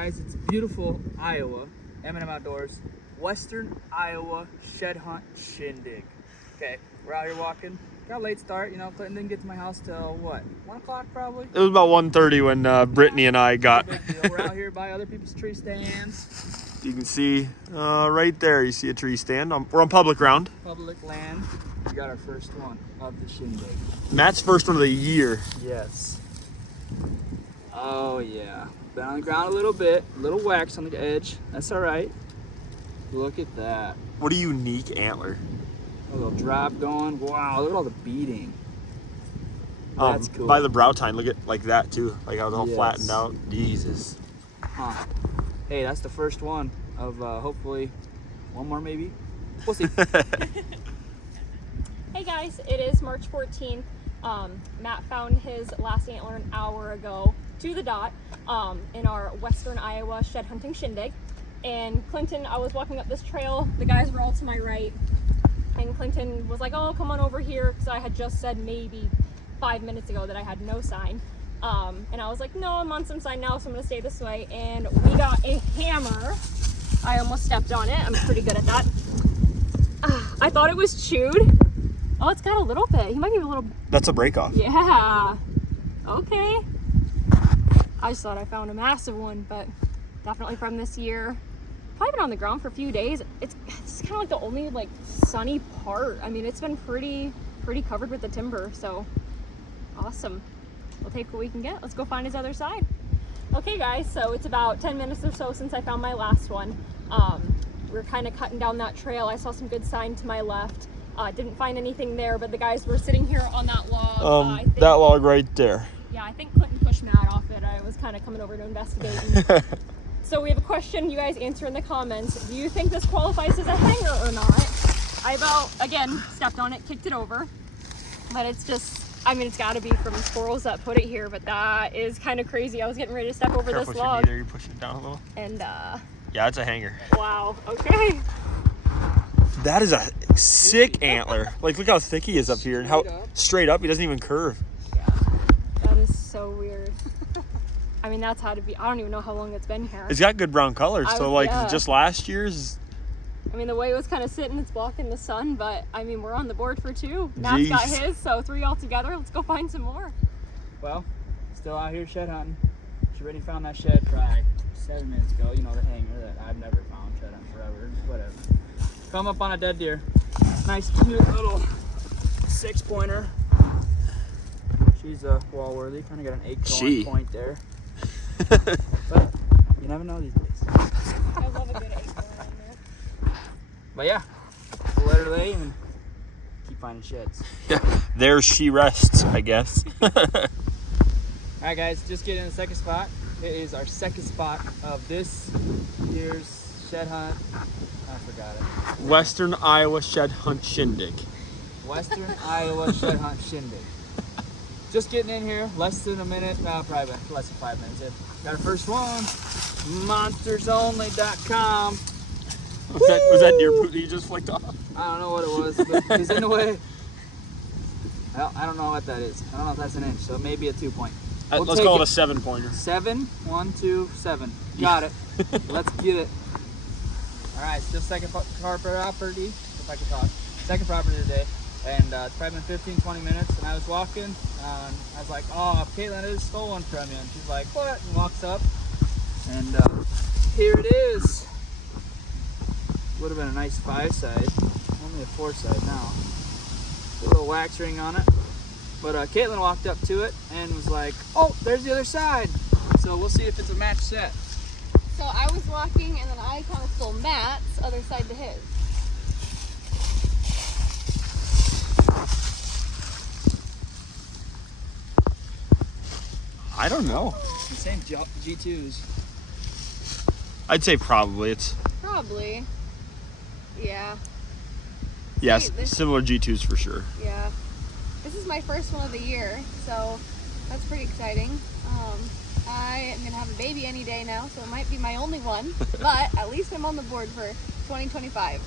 guys, it's beautiful Iowa, M&M Outdoors, Western Iowa Shed Hunt Shindig. Okay, we're out here walking. Got a late start, you know. Clinton didn't get to my house till what, 1 o'clock probably? It was about 1:30 when Brittany and I got. No big deal. We're out here by other people's tree stands. You can see right there. You see a tree stand. We're on public ground. Public land. We got our first one of the Shindig. Matt's first one of the year. Yes. Oh yeah. Been on the ground a little bit. A little wax on the edge. That's all right. Look at that. What a unique antler. A little drop going. Wow, look at all the beating. That's cool. By the brow tine, look at like that too. Like how it's all Yes. flattened out. Jesus. Huh. Hey, that's the first one of hopefully one more maybe. We'll see. Hey guys, it is March 14th. Matt found his last antler an hour ago to the dot in our Western Iowa shed hunting Shindig. And Clinton, I was walking up this trail, the guys were all to my right, and Clinton was like, oh, come on over here, because I had just said maybe 5 minutes ago that I had no sign. And I was like, no, I'm on some sign now, so I'm gonna stay this way. And we got a hammer. I almost stepped on it. I'm pretty good at that. I thought it was chewed. Oh, it's got a little bit. He might be a little. That's a break off. Yeah. Okay. I just thought I found a massive one, but definitely from this year. Probably been on the ground for a few days. It's kind of like the only like sunny part. I mean, it's been pretty covered with the timber, so awesome. We'll take what we can get. Let's go find his other side. Okay guys, so it's about 10 minutes or so since I found my last one. We're kind of cutting down that trail. I saw some good sign to my left. Didn't find anything there, but the guys were sitting here on that log. That log right there. Yeah, I think Clinton pushed Matt off it. I was kind of coming over to investigate. So we have a question. You guys answer in the comments. Do you think this qualifies as a hanger or not? I again, stepped on it, kicked it over. But it's just, I mean, it's got to be from squirrels that put it here, but that is kind of crazy. I was getting ready to step over this log. You push it down a little. And, yeah, it's a hanger. wow, okay. That is a sick antler. Like, look how thick he is up here and how straight up he doesn't even curve. Yeah, that is so weird. I mean, that's how to be. I don't even know how long it's been here. It's got good brown colors. So, like, yeah. just last year's. I mean, the way it was kind of sitting, it's blocking the sun, but I mean, we're on the board for 2. Matt's got his, so 3 all together. Let's go find some more. Well, still out here shed hunting. She already found that shed probably 7 minutes ago. You know, the hanger that I've never found shed hunting forever. Whatever. Come up on a dead deer. Nice, cute little 6-pointer. She's wall-worthy. Kind of got an acorn point there. But you never know these days. I love a good acorn in there. But yeah, we'll let her lay and keep finding sheds. Yeah, there she rests, I guess. All right, guys, just getting in the second spot. It is our second spot of this year's shed hunt. I forgot it. Western Iowa Shed Hunt Shindig. Western Iowa Shed Hunt Shindig. Just getting in here, less than a minute, probably less than 5 minutes in. Got our first one, monstersonly.com. Was that deer poop that you just flicked off? I don't know what it was, but he's in the way. I don't know what that is. I don't know if that's an inch, so maybe a 2-point. Let's call it a 7-pointer. 7, 1, 2, 7. Got it. Let's get it. All right, still second property, if I can talk. Second property today, and it's probably been 15, 20 minutes, and I was walking, and I was like, oh, Caitlin, I just stole one from you. And she's like, what? And walks up, and here it is. Would have been a nice 5-side, only a 4-side now. A little wax ring on it. But Caitlin walked up to it and was like, oh, there's the other side. So we'll see if it's a match set. So I was walking, and then I kind of stole Matt's other side to his. I don't know. The same G2s. I'd say probably. It's Probably. Yeah. yes, similar G2s for sure. Yeah. This is my first one of the year, so that's pretty exciting. I am going to have a baby any day now, so it might be my only one, but at least I'm on the board for 2025.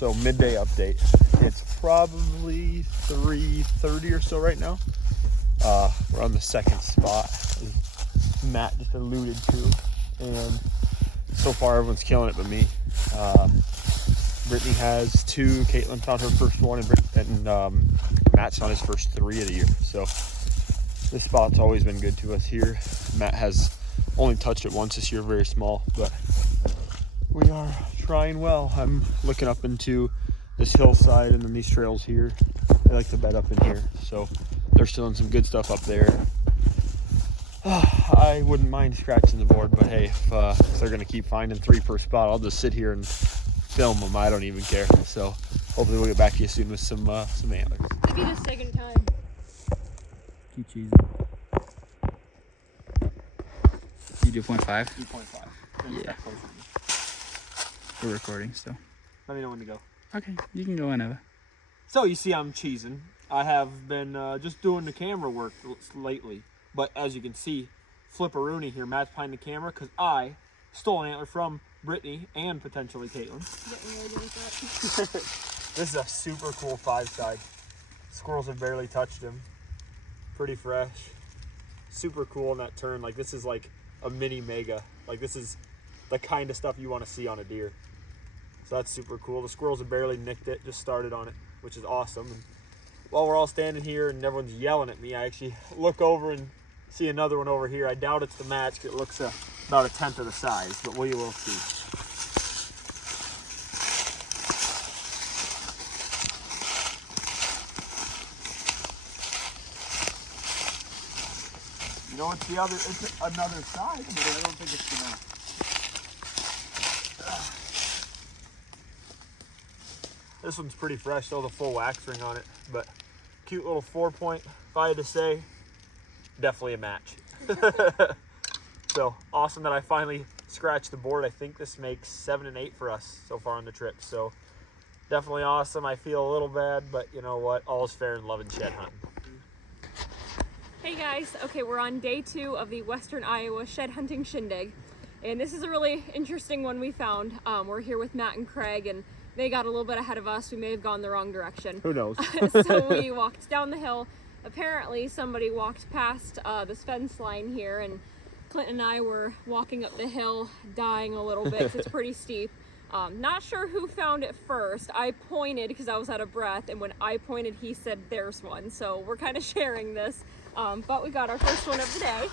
So midday update. It's probably 3:30 or so right now. We're on the second spot, as Matt just alluded to, and so far everyone's killing it but me. Brittany has 2, Caitlin found her first one, and Matt's found his first 3 of the year. So this spot's always been good to us here. Matt has only touched it once this year, very small, but we are trying well. I'm looking up into this hillside and then these trails here. I like to bed up in here, so they're still in some good stuff up there. I wouldn't mind scratching the board, but hey, if they're going to keep finding 3 per spot, I'll just sit here and film them. I don't even care. So hopefully we'll get back to you soon with some antlers. Maybe the second time. Keep cheesy. You do 0.5? 2.5. Yeah. We're recording still. Let me know when to go. Okay, you can go whenever. So you see I'm cheesing. I have been just doing the camera work lately. But as you can see, Flipperoonie here, Matt's behind the camera because I stole an antler from Brittany and potentially Caitlin. This is a super cool 5-side. Squirrels have barely touched him. Pretty fresh. Super cool in that turn. Like, this is like a mini mega. Like, this is the kind of stuff you want to see on a deer. So that's super cool. The squirrels have barely nicked it, just started on it, which is awesome. And while we're all standing here and everyone's yelling at me, I actually look over and see another one over here. I doubt it's the match because it looks about 1/10 of the size, but we will see. You know, it's another size, but I don't think it's the match. This one's pretty fresh, still the full wax ring on it, but cute little 4-point, if I had to say, definitely a match. So awesome that I finally scratched the board. I think this makes 7 and 8 for us so far on the trip. So definitely awesome. I feel a little bad, but you know what? All's fair in love and shed hunting. Hey guys, okay, we're on day 2 of the Western Iowa Shed Hunting Shindig, and this is a really interesting one we found. We're here with Matt and Craig, and they got a little bit ahead of us. We may have gone the wrong direction. Who knows? So we walked down the hill. Apparently somebody walked past this fence line here, and Clint and I were walking up the hill, dying a little bit 'cause it's pretty steep. Not sure who found it first. I pointed because I was out of breath, and when I pointed, he said there's one. So we're kind of sharing this. But we got our first one of the day.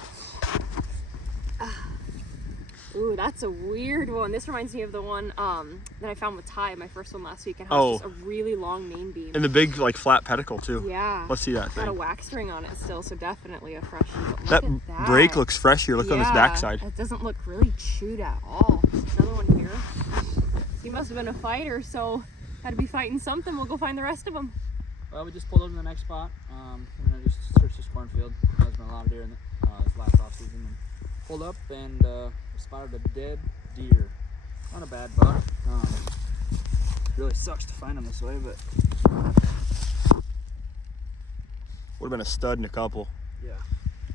Ooh, that's a weird one. This reminds me of the one that I found with Ty, my first one last week. It has just a really long main beam. And the big, like, flat pedicle, too. Yeah. Let's see that thing. Got a wax ring on it still, so definitely a fresh one. That break looks fresh here. Look on this backside. It doesn't look really chewed at all. Another one here. He must have been a fighter, so had to be fighting something. We'll go find the rest of them. Well, we just pulled up in the next spot. We're gonna just search this cornfield. There's been a lot of deer in this last off season. And pulled up and spotted a dead deer. Not a bad buck. Really sucks to find them this way, but Would have been a stud in a couple. yeah,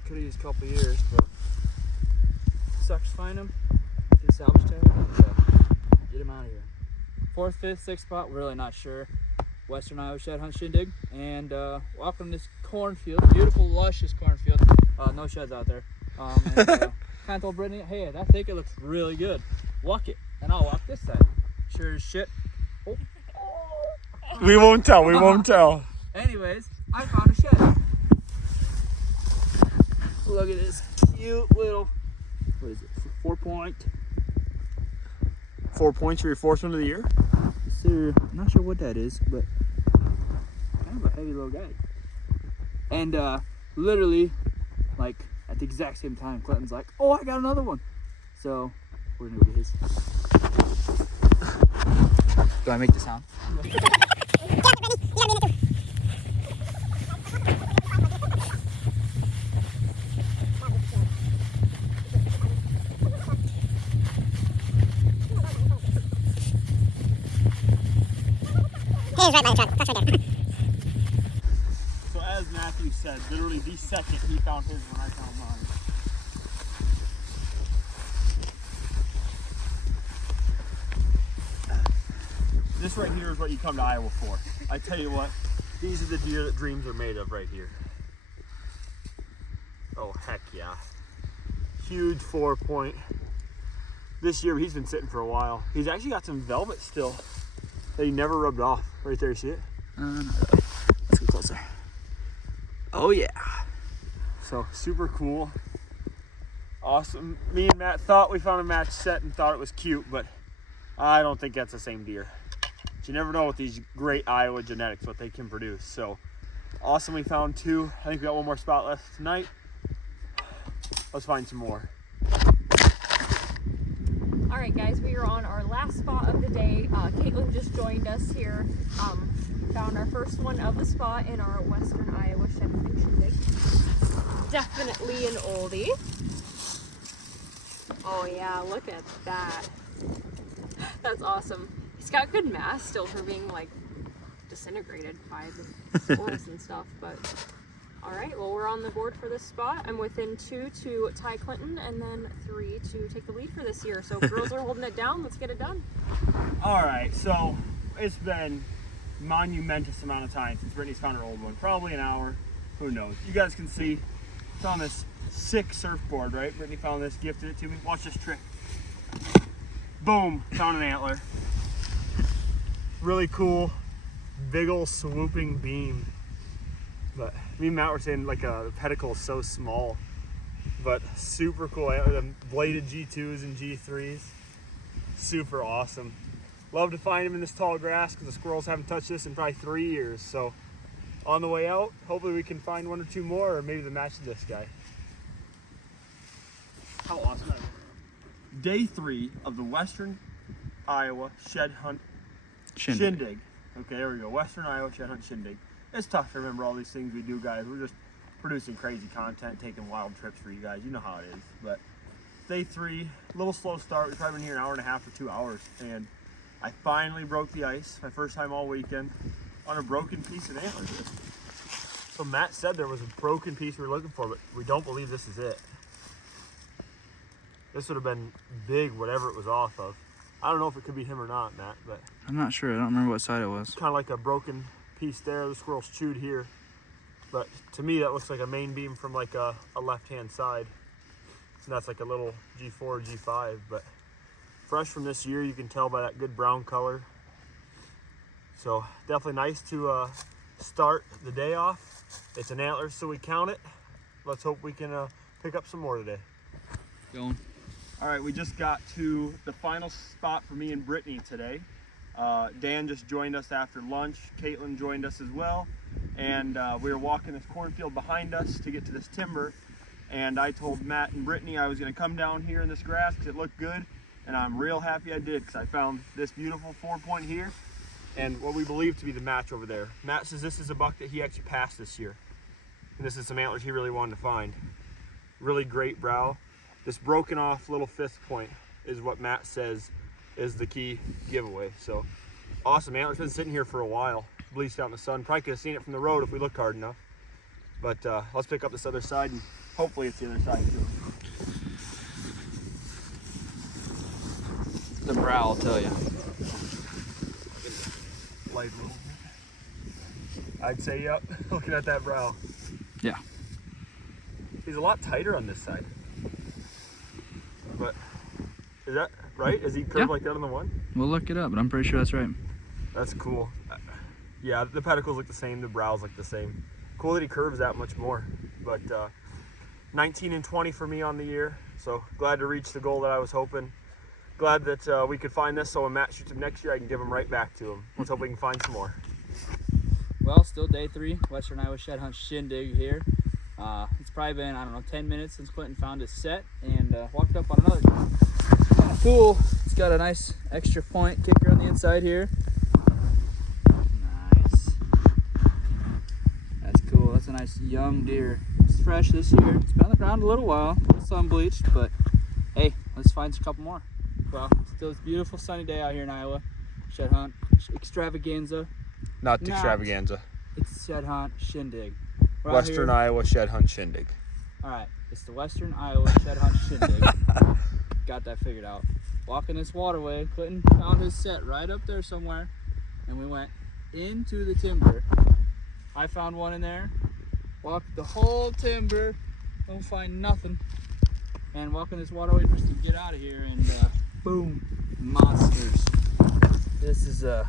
could have used a couple years, but sucks to find them. Do salvage tag and get him out of here. 4th, 5th, 6th spot. We're really not sure. Western Iowa Shed Hunt Shindig, and welcome to this cornfield, beautiful, luscious cornfield. No sheds out there. And, kind of told Brittany, hey, that thicket looks really good. Walk it, and I'll walk this side. Sure as shit. Oh. We won't tell. We won't tell. Anyways, I found a shed. Look at this cute little, what is it, 4-point? 4 points for your 4th one of the year? Sir, I'm not sure what that is, but kind of a heavy little guy. And literally, like at the exact same time, Clinton's like, "Oh, I got another one." So we're gonna go get his. Do I make the sound? Right by the truck. That's right there. So as Matthew said, literally the second he found his when I found mine. This right here is what you come to Iowa for. I tell you what, these are the deer that dreams are made of right here. Oh, heck yeah. Huge 4-point. This year he's been sitting for a while. He's actually got some velvet still that he never rubbed off. Right there, you see it? Not really. Let's get closer. Oh yeah. So super cool. Awesome. Me and Matt thought we found a match set and thought it was cute, but I don't think that's the same deer. But you never know with these great Iowa genetics, what they can produce. So awesome, we found 2. I think we got 1 more spot left tonight. Let's find some more. All right, guys, we are on our last spot of the day. Caitlin just joined us here. Found our first one of the spot in our western Iowa shed hunting shindig. Definitely an oldie. Oh yeah, look at that. That's awesome. He's got good mass still for being like disintegrated by the spores and stuff, but all right, well, we're on the board for this spot. I'm within 2 to tie Clinton and then 3 to take the lead for this year. So girls are holding it down. Let's get it done. All right, so it's been monumentous amount of time since Brittany's found her old one. Probably an hour, who knows. You guys can see it's on this sick surfboard, right? Brittany found this, gifted it to me. Watch this trick. Boom, found an antler. Really cool, big old swooping beam. But me and Matt were saying like the pedicle is so small, but super cool antler. The bladed G2s and G3s, super awesome. Love to find them in this tall grass because the squirrels haven't touched this in probably 3 years. So on the way out, hopefully we can find 1 or 2 more, or maybe the match of this guy. How awesome that is. Day 3 of the Western Iowa Shed Hunt Shindig. Okay, there we go. Western Iowa Shed Hunt Shindig. It's tough to remember all these things we do, guys. We're just producing crazy content, taking wild trips for you guys. You know how it is. But day 3, a little slow start. We've probably been here an hour and a half or 2 hours, and I finally broke the ice, my first time all weekend, on a broken piece of antler. So Matt said there was a broken piece we were looking for, but we don't believe this is it. This would have been big, whatever it was off of. I don't know if it could be him or not, Matt, but I'm not sure. I don't remember what side it was. kind of like a broken piece there. The squirrel's chewed here. But to me, that looks like a main beam from like a left-hand side. And that's like a little G4, G5, but fresh from this year, you can tell by that good brown color. So definitely nice to start the day off. It's an antler, so we count it. Let's hope we can pick up some more today. Going. All right, we just got to the final spot for me and Brittany today. Dan just joined us after lunch. Caitlin joined us as well. And we were walking this cornfield behind us to get to this timber. And I told Matt and Brittany I was gonna come down here in this grass because it looked good. And I'm real happy I did because I found this beautiful 4-point here and what we believe to be the match over there. Matt says this is a buck that he actually passed this year. And this is some antlers he really wanted to find. Really great brow. This broken off little 5th point is what Matt says is the key giveaway. So awesome. Antler's been sitting here for a while, bleached out in the sun. Probably could have seen it from the road if we looked hard enough. But let's pick up this other side and hopefully it's the other side too. The brow, I'll tell you. Light a little bit. I'd say yep, looking at that brow. Yeah. He's a lot tighter on this side. But is that right? Is he curved like that on the one? We'll look it up, but I'm pretty sure that's right. That's cool. Yeah, the pedicles look the same, the brows look the same. Cool that he curves that much more. But 19 and 20 for me on the year. So glad to reach the goal that I was hoping. Glad that we could find this, so when Matt shoots him next year, I can give him right back to him. Let's hope we can find some more. Well, still day 3, Western Iowa Shed Hunt Shindig here. It's probably been, I don't know, 10 minutes since Clinton found his set and walked up on another. It's kind of cool. It's got a nice extra point kicker on the inside here. Nice. That's cool. That's a nice young deer. It's fresh this year. It's been on the ground a little while, sun bleached, but hey, let's find a couple more. Well, still it's a beautiful sunny day out here in Iowa. Shed Hunt Extravaganza. Not extravaganza. It's Shed Hunt Shindig. We're Western Iowa Shed Hunt Shindig. All right, it's the Western Iowa Shed Hunt Shindig. Got that figured out. Walking this waterway, Clinton found his set right up there somewhere. and we went into the timber. I found one in there, walked the whole timber, don't find nothing, and walking this waterway just to get out of here, and boom, monsters. This is a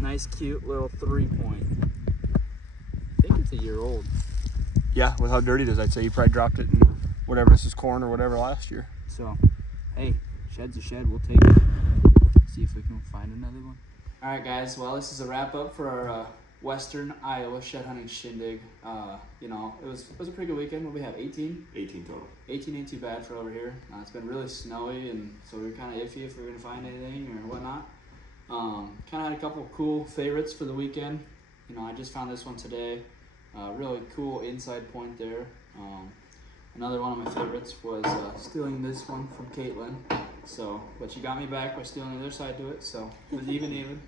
nice, cute little 3-point. I think it's a year old. Yeah, with how dirty it is, I'd say you probably dropped it in whatever, this is corn or whatever last year. So, hey, shed's a shed, we'll take it. See if we can find another one. All right, guys, well, this is a wrap up for our Western Iowa shed hunting shindig. You know, it was a pretty good weekend. What we have, 18? 18 total. 18 ain't too bad for over here. It's been really snowy, and so we were kind of iffy if we were gonna find anything or whatnot. Kind of had a couple of cool favorites for the weekend. You know, I just found this one today. Really cool inside point there. Another one of my favorites was stealing this one from Caitlin. So, but she got me back by stealing the other side to it, so it was even.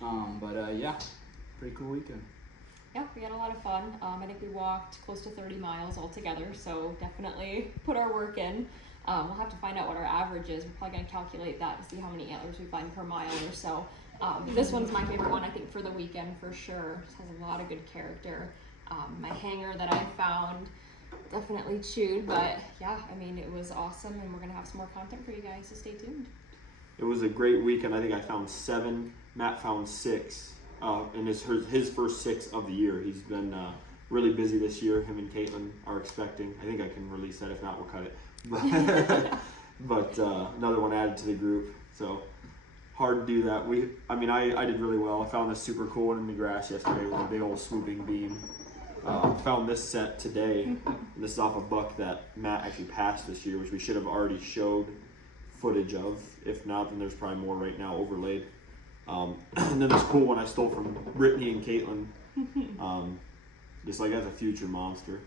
But yeah, pretty cool weekend. Yeah, we had a lot of fun. I think we walked close to 30 miles altogether, so definitely put our work in. We'll have to find out what our average is. We're probably going to calculate that to see how many antlers we find per mile or so. This one's my favorite one, I think, for the weekend for sure. It has a lot of good character. My hanger that I found definitely chewed, but yeah, I mean, it was awesome, and we're going to have some more content for you guys, so stay tuned. It was a great weekend. I think I found 7. Matt found 6. And his first 6 of the year. He's been really busy this year. Him and Caitlin are expecting. I think I can release that. If not, we'll cut it. But another one added to the group. So hard to do that. I did really well. I found this super cool one in the grass yesterday with a big old swooping beam. Found this set today. And this is off a buck that Matt actually passed this year, which we should have already showed footage of. If not, then there's probably more right now overlaid. And then this cool one I stole from Brittany and Caitlin, just like as a future monster.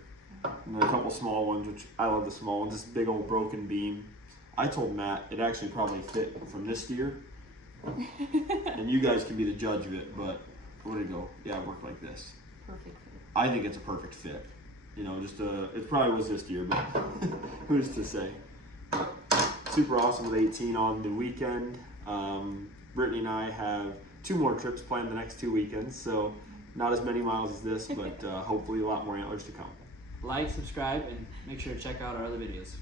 And then a couple small ones, which I love the small ones, this big old broken beam. I told Matt it actually probably fit from this deer, and you guys can be the judge of it, but where'd it go? Yeah, it worked like this. Perfect. I think it's a perfect fit. You know, it probably was this deer, but who's to say? Super awesome with 18 on the weekend. Brittany and I have 2 more trips planned the next 2 weekends, so not as many miles as this, but hopefully a lot more antlers to come. Like, subscribe, and make sure to check out our other videos.